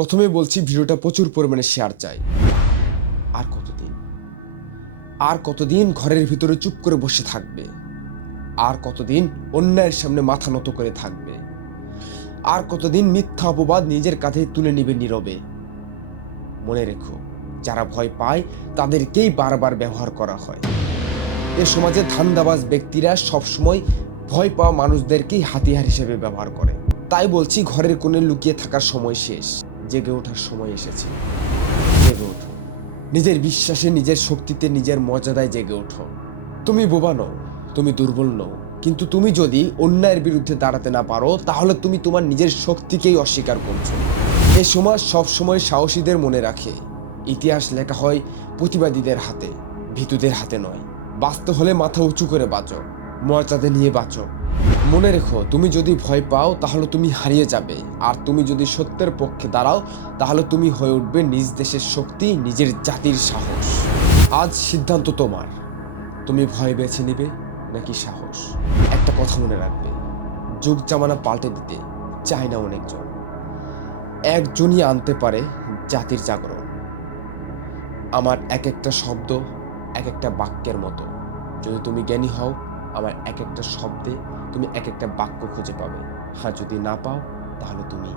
প্রথমে বলছি ভিডিওটা প্রচুর পরিমাণে শেয়ার চাই। আর কতদিন? আর কতদিন ঘরের ভিতরে চুপ করে বসে থাকবে? আর কতদিন অন্যায়ের সামনে মাথা নত করে থাকবে? আর কতদিন মিথ্যা অপবাদ নিজের কাঁধে তুলে নিবে নীরবে? মনে রেখো, যারা ভয় পায়, তাদেরকেই বারবার ব্যবহার করা হয়। এ সমাজে ধান্দাবাজ ব্যক্তিরা সবসময় ভয় পাওয়া মানুষদেরকেই হাতিয়ার হিসেবে ব্যবহার করে। তাই বলছি ঘরের কোণে লুকিয়ে থাকার সময় শেষ। জেগে ওঠার সময় এসেছে। জেগে ওঠো। নিজের বিশ্বাসে নিজের শক্তিতে নিজের মর্যাদায় জেগে ওঠো। তুমি বোবা নও, তুমি দুর্বল নও, কিন্তু তুমি যদি অন্যায়ের বিরুদ্ধে দাঁড়াতে না পারো, তাহলে তুমি তোমার নিজের শক্তিকেই অস্বীকার করছ। এ সমাজ সবসময় সাহসীদের মনে রাখে। ইতিহাস লেখা হয় প্রতিবাদীদের হাতে, ভীতুদের হাতে নয়। বাঁচতে হলে মাথা উঁচু করে বাঁচো, মর্যাদা নিয়ে বাঁচো। মনে রেখো, তুমি যদি ভয় পাও, তাহলে তুমি হারিয়ে যাবে। আর তুমি যদি সত্যের পক্ষে দাঁড়াও, তাহলে তুমি হয়ে উঠবে নিজ দেশের শক্তি, নিজের জাতির সাহস। আজ সিদ্ধান্ত তোমার। তুমি ভয় বেছে নিবে নাকি সাহস? একটা কথা মনে রাখবে। যুগ জামানা পাল্টে দিতে চায় না অনেকজন। একজনই আনতে পারে জাতির জাগরণ। আমার এক একটা শব্দ, এক একটা বাক্যের মতো। যদি তুমি জ্ঞানী হও আমার এক একটা শব্দে তুমি এক একটা বাক্য খুঁজে পাবে। হ্যাঁ যদি না পাও, তাহলে তুমি